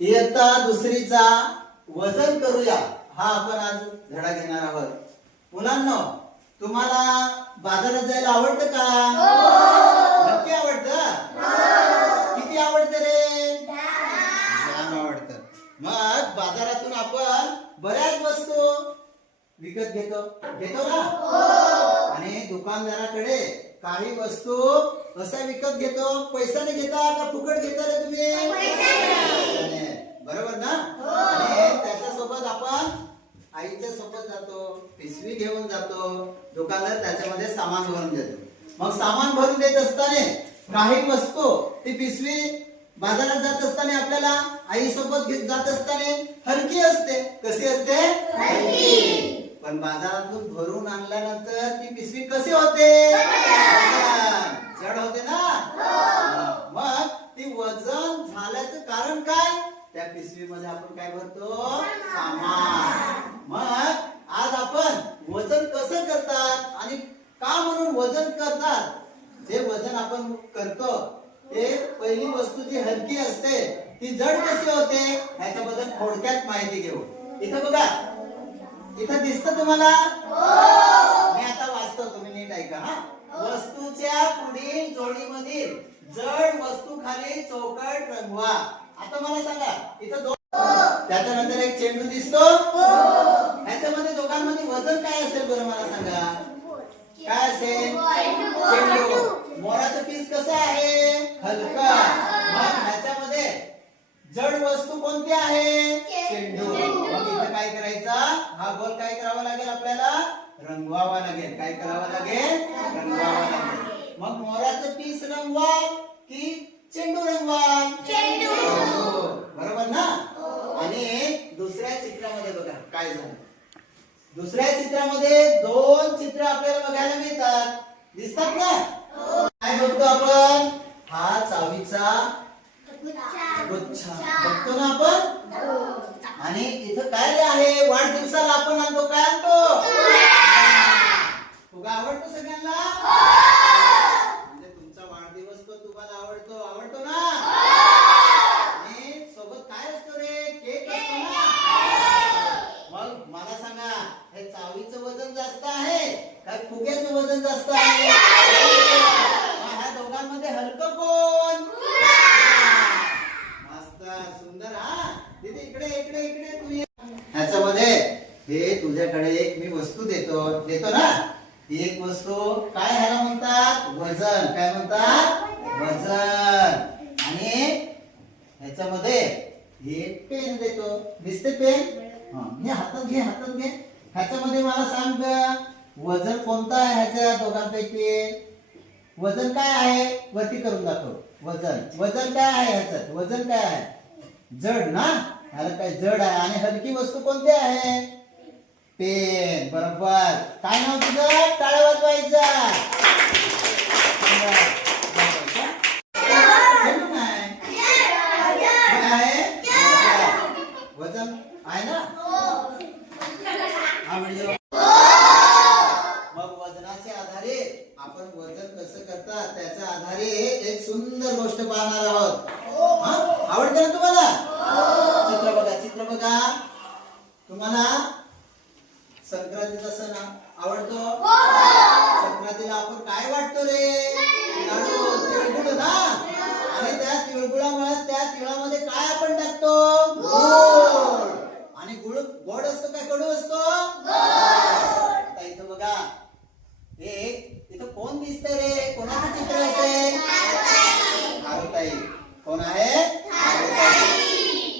इयत्ता दुसरीचा वजन करूया हा आपण आज धडा घेणार आहोत. मुलांनो, तुम्हाला बाजारात जायला आवडतं का? नक्की आवडतं? किती आवडतं रे? छान आवडतं. मग बाजारातून आपण बऱ्याच वस्तू विकत घेतो ना? आणि दुकानदाराकडे काही वस्तू असा विकत घेतो, पैशाने घेता का फुकट घेता रे तुम्ही? बरोबर ना? आणि त्याच्यासोबत आपण आईच्या सोबत जातो, पिशवी घेऊन जातो, दुकानदार त्याच्यामध्ये सामान भरून देतो. मग सामान भरून देत असताना काही वस्तू ती पिशवी बाजारात जात असताना आपल्याला आई सोबत घेत जात असताना हलकी असते. कशी असते? हलकी. पण बाजारातून भरून आणल्यानंतर ती पिशवी कशी होते? जड होते ना? मग ती वजन झाल्याचं कारण काय? त्या पिशवीमध्ये आपण काय भरतो? सामान. मग आज आपण वजन कसं करतात आणि का म्हणून वजन करतात, जे वजन आपण करतो ते पहिली वस्तू जी हलकी असते ती जड कशी होते ह्याच्याबद्दल थोडक्यात माहिती घेऊ. इथं बघा, इथं दिसतं तुम्हाला? मी आता वाचतो, तुम्ही नीट ऐका. हा, वस्तूच्या पुढील जोडीमधील जड वस्तू खाली चौकट रंगवा. आता मला सांगा, इथं दोन, त्याच्यानंतर एक चेंडू दिसतो. ह्याच्यामध्ये दोघांमध्ये वजन काय असेल बरं मला सांगा? काय असेल? चेंडू. मोराचं पीस कसं आहे? हलका. मग ह्याच्यामध्ये जड वस्तू कोणती आहे? चेंडू. मग इथे काय करायचा? हा गोल काय करावा लागेल आपल्याला? रंगवावा लागेल. काय करावं लागेल? रंगवावा लागेल. मग मोराचं पीस रंगवाल की चेंडू रंगवाल? चेंडू. बरोबर ना? आणि दुसऱ्या चित्रामध्ये बघा काय झालं. दुसऱ्या चित्रामध्ये दोन चित्र आपल्याला बघायला मिळतात. दिसतात ना? काय बघतो आपण? हा चावीचा गुच्छा बघतो ना आपण? आणि इथं काय आहे? वाढदिवसाला आपण आणतो, काय आणतो? फुगा. आवडतो सगळ्यांना? म्हणजे तुमचा वाढदिवस तो तुम्हाला आवडतो ना? आणि सोबत काय असतो रे? केक असतो ना? मग मला सांगा, हे चावीचं वजन जास्त आहे का फुग्याचं वजन जास्त आहे? ह्या दोघांमध्ये हलकं कोण? मस्त, सुंदर. हा, तिथे इकडे इकडे इकडे तू ये. ह्याच्यामध्ये हे तुझ्याकडे एक मी वस्तू देतो ना? ही एक वस्तू काय ह्याला म्हणतात? वजन. काय म्हणतात? वजन. आणि ह्याच्यामध्ये हे पेन देतो. दिसते पेन? घे हातात, हातात घे. ह्याच्यामध्ये मला सांग, वजन कोणतं आहे ह्याच्या दोघांपैकी? वजन काय आहे? वरती करून दाखव. वजन काय आहे ह्याच्यात? वजन काय आहे? जड ना? ह्याला काय जड आहे. आणि हलकी वस्तू कोणती आहे? पेन. बरोबर. काय नाव तुझं? टाळ्या वाजवायचा. वजन आहे ना? मग वजनाच्या आधारे आपण वजन कसं करतात त्याच्या आधारे एक सुंदर गोष्ट पाहणार आहोत. आवडते ना तुम्हाला? चित्र बघा. तुम्हाला संक्रांतीचा सण आवडतो? संक्रांतीला आपण काय वाटतो रे? लाडू, तिळगुळ ना? आणि त्या तिळगुळामुळे त्या तिळामध्ये काय आपण टाकतो? गुळ. आणि गुळ गोड असतो का कडू असतो? आता इथं बघा, इथं कोण दिसतंय रे? कोणाचं चित्र असेल? खारुताई. कोण आहे?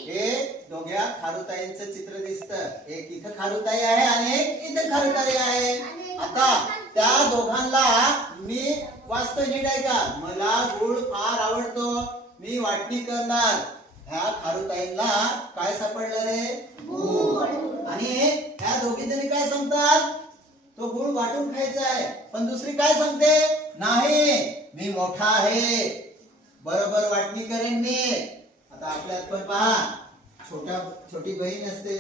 हे दोघ्या खारुताईंचं चित्र दिसतं. एक इथं खारुताई आहे आणि एक इथं खारुताई आहे. आता त्या दोघांना मी वाचतो, नीट ऐका. मला गुळ फार आवडतो, मी वाटणी करणार. ह्या खारुताईंना काय सापडलं रे? गुळ. आणि ह्या दोघी जणी काय सांगतात? तो गुळ वाटून खायचा आहे. पण दुसरी काय सांगते? नाही, मी मोठा आहे, बरोबर वाटणी करेन मी. आता आपल्यात पण पहा, छोटी बहीण असते,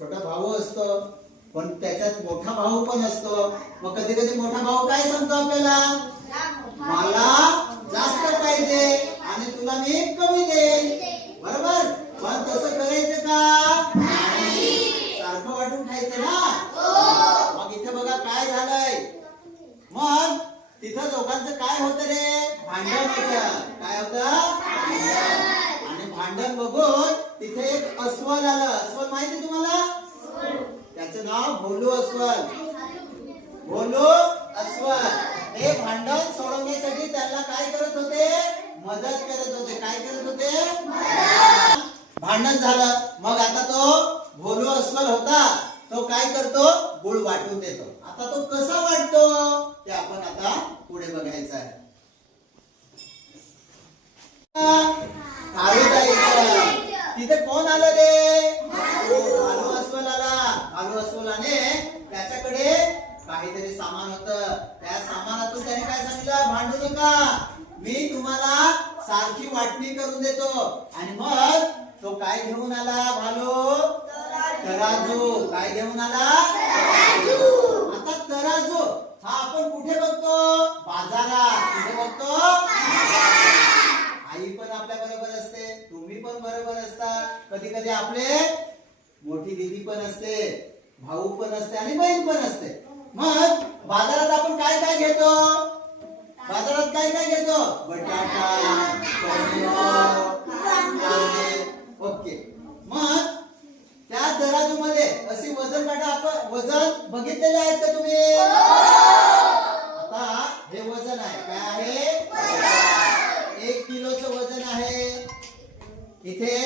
छोटा भाऊ असतो, पण त्याच्यात मोठा भाऊ पण असतो. मग कधी कधी मोठा भाऊ काय सांगतो आपल्याला? मला जास्त पाहिजे आणि तुला मी कमी देईन. बरोबर? पण भांडण बघून तिथे एक अस्वल आलं. अस्वल माहिती तुम्हाला? त्याचं नाव भोलू अस्वल. भोलू अस्वल हे भांडण सोडवण्यासाठी त्याला काय करत होते? मदत करत होते. काय करत होते? भांडण झालं. मग आता तो भोलू अस्वल होता, तो काय करतो? गुळ वाटून देतो. आता तो कसा वाटतो ते आपण आता पुढे बघायचं आहे. तिथे कोण आलं रे? भालू अस्वल आला. भालू अस्वलाने त्याच्याकडे काहीतरी सामान होतं. त्या सामानातून त्याने काय सांगितलं? भांडू नका, मी तुम्हाला सारखी वाटणी करून देतो. आणि मग तो काय घेऊन आला? भालू तराजू. काय घेऊन आला? आता तराजू हा आपण कुठे बघतो? बाजारात. कुठे बघतो? आई पण आपल्या बरोबर असते, तुम्ही पण बरोबर असता, कधी कधी आपले मोठी दीदी पण असते, भाऊ पण असते आणि बहीण पण असते. मग बाजारात आपण काय काय घेतो? बाजारात काय काय घेतो? बटाटा, ओके. मग त्या तराजू मध्ये अशी वजन काटा आपण वजन बघितलेले आहेत का तुम्ही? आता हे वजन आहे. काय आहे? 1 किलोचं वजन आहे. इथे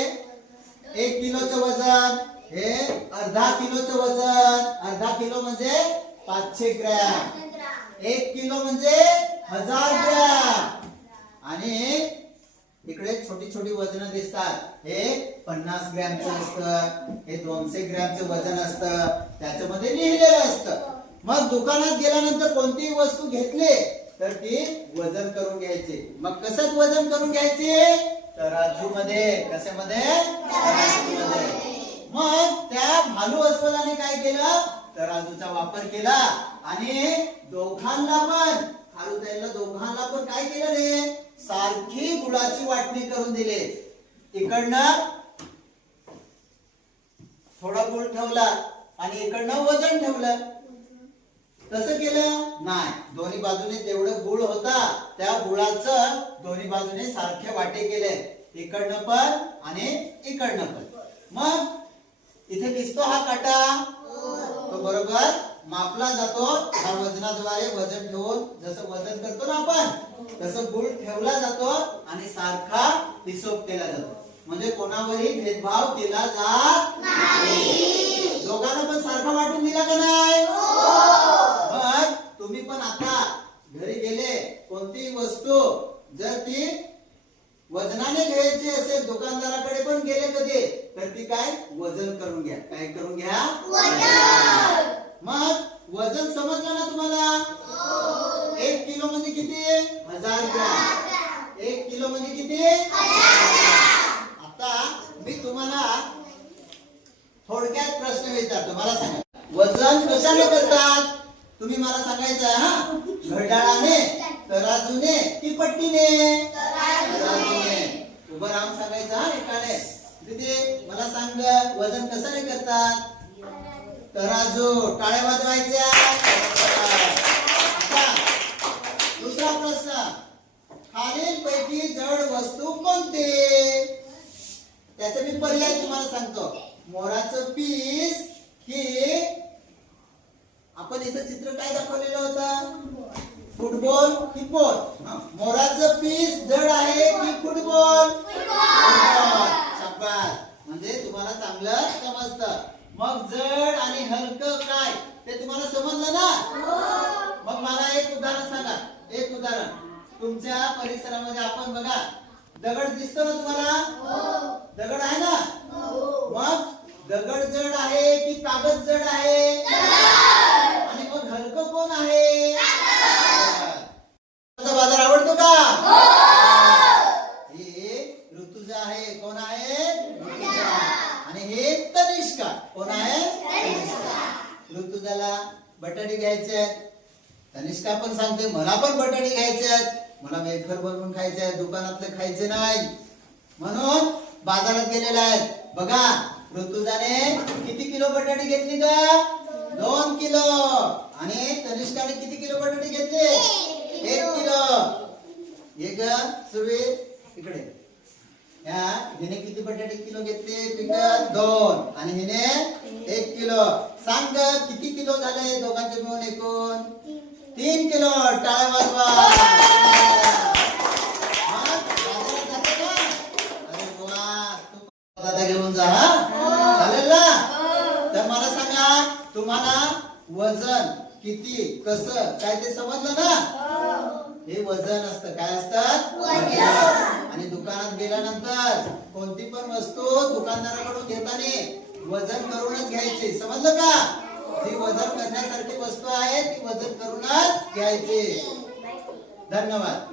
1 किलोचं वजन, हे अर्धा किलोचं वजन. अर्धा किलो म्हणजे 500 ग्रॅम. 1 किलो म्हणजे 1000 ग्रॅम. आणि इकडे छोटी छोटी वजन दिसतात. हे 50 ग्रॅमचं असतं, हे 200 ग्रॅमचं वजन असतं, त्याच्यामध्ये लिहिलेलं असतं. मग दुकानात गेल्यानंतर कोणतीही वस्तू घेतली तर ती वजन करून घ्यायची. मग कसं वजन करून घ्यायची? तराजू मध्ये. कशामध्ये? तराजू मध्ये. मग त्या भालू अस्वलाने काय केलं? तराजूचा वापर केला आणि दोघांना पण, खारुताईला दोघांना पण काय केलं रे? सारखी गुळाची वाटणी करून दिली. इकडनं थोडा गुळ ठेवला आणि इकडनं वजन ठेवलं. तसं केलं नाही. दोन्ही बाजूने जेवढं गुळ होता त्या गुळाचं दोन्ही बाजूने सारखे वाटे केले, इकडनं पण आणि इकडनं पण. मग इथे दिसतो हा काटा, तो बरोबर मापला जातो. हा वजनाद्वारे वजन ठेवून जसं वजन करतो ना आपण, तसं गुळ ठेवला जातो आणि सारखा हिशोब केला जातो. म्हणजे कोणावरही भेदभाव केला जात नाही. दोघांना पण सारखा वाटून दिला का नाही? मग तुम्ही पण आता घरी गेले, कोणतीही वस्तू जर ती वजनाने घ्यायची असेल, दुकानदाराकडे पण गेले कधी, तर ती काय? वजन करून घ्या. काय करून घ्या? मग वजन समजलं ना तुम्हाला? 1 किलो म्हणजे किती? 1000 ग्रॅम. 1 किलो म्हणजे किती? आता मी तुम्हाला थोडक्यात प्रश्न विचारतो, मला सांगा, वजन कशाने करतात? तुम्ही मला सांगायचं आहे. हा, घड्याळाने, तराजूने की पट्टीने? तराजूने. उभं राहून सांगायचं. हा, एकाने. दीदी मला सांग, वजन कशाने करतात? तराजू. टाळ्या वाजवायच्या. आता दुसरा प्रश्न, खालीलपैकी जड वस्तू कोणती? त्याचे मी पर्याय तुम्हाला सांगतो. मोराचं पीस की, आपण इथं चित्र काय दाखवलेलं होतं? फुटबॉल की बॉल? मोराचं पीस जड आहे की फुटबॉल? शाबास. म्हणजे तुम्हाला चांगलं समजतं. मग जड आणि हलकं काय ते तुम्हाला समजलं ना? मग मला एक उदाहरण सांगा. एक उदाहरण. तुमच्या परिसरामध्ये आपण बघा, दगड दिसतो ना तुम्हाला? दगड आहे ना? मग दगड जड आहे की कागद जड आहे? आणि मग हलकं कोण आहे? बाजार आवडतो का? हे ऋतुजा आहे. कोण आहे? ऋतुजा. आणि हे तनिष्का. कोण आहे? ऋतुजाला बटाटे घ्यायचे आहेत. तनिष्का पण सांगते मला पण बटाटे घ्यायचे आहेत, मला वेफर बनवून खायचे आहेत, दुकानातले खायचे नाही, म्हणून बाजारात गेलेला आहे. बघा, ऋतुजाने किती किलो बटाटे घेतली का? 2 किलो. आणि तनिष्काने किती किलो बटाटे घेतले? 1 किलो. हे ग सुवे इकडे. हिने किती बटाटे किलो घेतले विकत 2 आणि हिने 1 किलो. सांग किती किलो झाले दोघांचे मिळून एकूण 3 किलो. टाळ्या वाजवा. बाजारात जाते का? अरे वा, तू दादा घेऊन जा. चालेल ना? तर मला सांगा तुम्हाला वजन किती कसं काय ते समजलं ना? हे वजन असतं. काय असतं? वजन. आणि दुकानात गेल्यानंतर कोणती पण वस्तू दुकानदाराकडून घेताना वजन करूनच घ्यायची. समजलं का? जी वजन करण्यासारखी वस्तू आहे ती वजन करूनच घ्यायची. धन्यवाद.